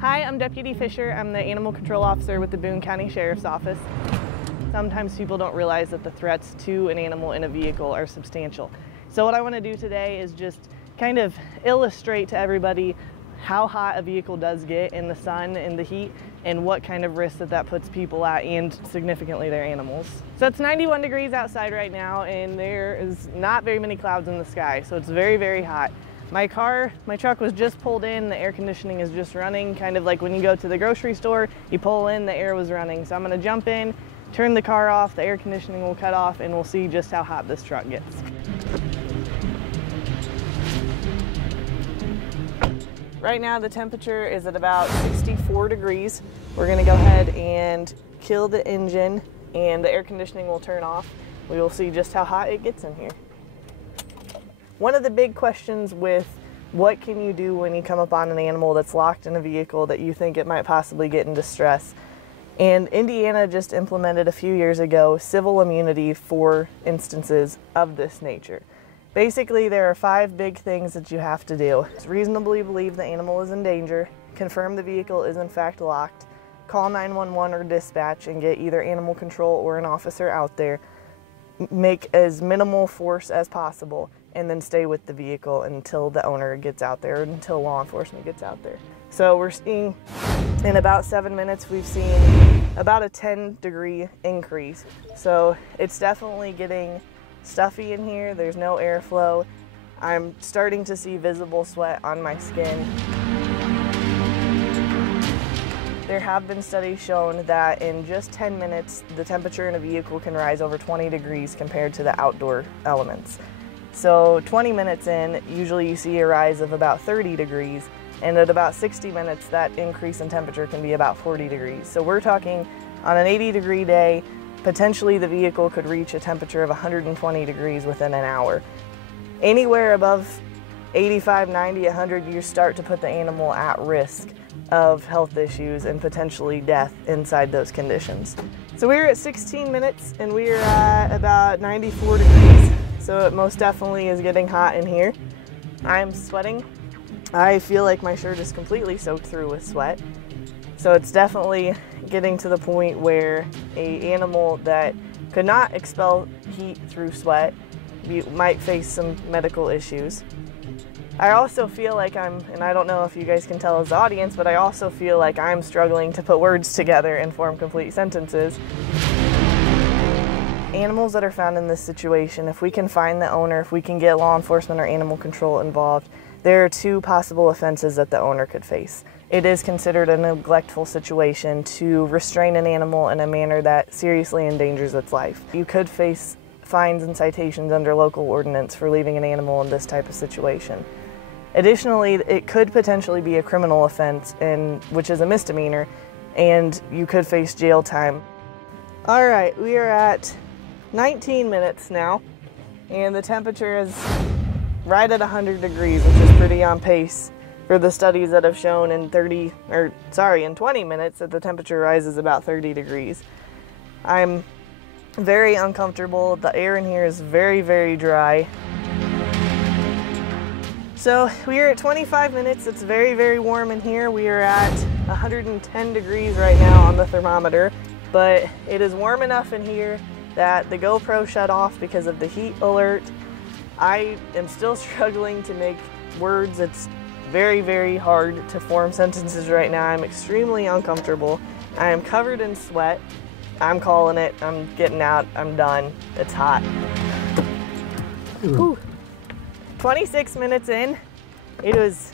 Hi, I'm Deputy Fisher. I'm the Animal Control Officer with the Boone County Sheriff's Office. Sometimes people don't realize that the threats to an animal in a vehicle are substantial. So what I want to do today is just kind of illustrate to everybody how hot a vehicle does get in the sun and the heat, and what kind of risk that puts people at and significantly their animals. So it's 91 degrees outside right now, and there is not very many clouds in the sky, so it's very, very hot. My truck was just pulled in, the air conditioning is just running, kind of like when you go to the grocery store, you pull in, the air was running. So I'm gonna jump in, turn the car off, the air conditioning will cut off, and we'll see just how hot this truck gets. Right now the temperature is at about 64 degrees. We're gonna go ahead and kill the engine and the air conditioning will turn off. We will see just how hot it gets in here. One of the big questions with what can you do when you come upon an animal that's locked in a vehicle that you think it might possibly get in distress. And Indiana just implemented a few years ago civil immunity for instances of this nature. Basically, there are 5 big things that you have to do. Reasonably believe the animal is in danger, confirm the vehicle is in fact locked, call 911 or dispatch and get either animal control or an officer out there, make as minimal force as possible, and then stay with the vehicle until the owner gets out there, until law enforcement gets out there. So we're seeing in about 7 minutes, we've seen about a 10-degree increase. So it's definitely getting stuffy in here. There's no airflow. I'm starting to see visible sweat on my skin. There have been studies shown that in just 10 minutes, the temperature in a vehicle can rise over 20 degrees compared to the outdoor elements. So 20 minutes in, usually you see a rise of about 30 degrees, and at about 60 minutes, that increase in temperature can be about 40 degrees. So we're talking on an 80-degree day, potentially the vehicle could reach a temperature of 120 degrees within an hour. Anywhere above 85, 90, 100, you start to put the animal at risk of health issues and potentially death inside those conditions. So we're at 16 minutes and we're at about 94 degrees. So it most definitely is getting hot in here. I'm sweating. I feel like my shirt is completely soaked through with sweat. So it's definitely getting to the point where an animal that could not expel heat through sweat might face some medical issues. I also feel like and I don't know if you guys can tell as the audience, but I also feel like I'm struggling to put words together and form complete sentences. Animals that are found in this situation, if we can find the owner, if we can get law enforcement or animal control involved, there are 2 possible offenses that the owner could face. It is considered a neglectful situation to restrain an animal in a manner that seriously endangers its life. You could face fines and citations under local ordinance for leaving an animal in this type of situation. Additionally, it could potentially be a criminal offense, which is a misdemeanor, and you could face jail time. All right, we are at 19 minutes now, and the temperature is right at 100 degrees, which is pretty on pace for the studies that have shown in 20 minutes that the temperature rises about 30 degrees. I'm very uncomfortable. The air in here is very, very dry. So we are at 25 minutes. It's very, very warm in here. We are at 110 degrees right now on the thermometer, but it is warm enough in here that the GoPro shut off because of the heat alert. I am still struggling to make words. It's very, very hard to form sentences right now. I'm extremely uncomfortable. I am covered in sweat. I'm calling it. I'm getting out. I'm done. It's hot. Whew. 26 minutes in. It was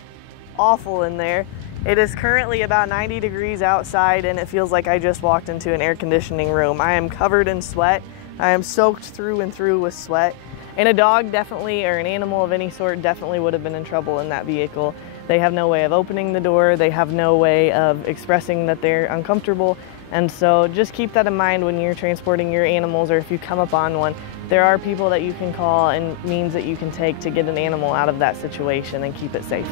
awful in there. It is currently about 90 degrees outside and it feels like I just walked into an air conditioning room. I am covered in sweat. I am soaked through and through with sweat. And a dog definitely, or an animal of any sort, definitely would have been in trouble in that vehicle. They have no way of opening the door. They have no way of expressing that they're uncomfortable. And so just keep that in mind when you're transporting your animals, or if you come upon one. There are people that you can call and means that you can take to get an animal out of that situation and keep it safe.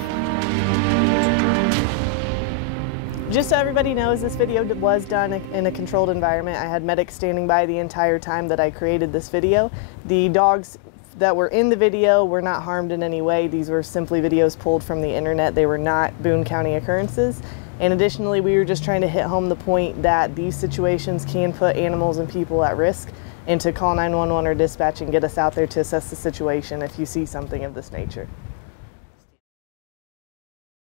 Just so everybody knows, this video was done in a controlled environment. I had medics standing by the entire time that I created this video. The dogs that were in the video were not harmed in any way. These were simply videos pulled from the internet. They were not Boone County occurrences. And additionally, we were just trying to hit home the point that these situations can put animals and people at risk, and to call 911 or dispatch and get us out there to assess the situation if you see something of this nature.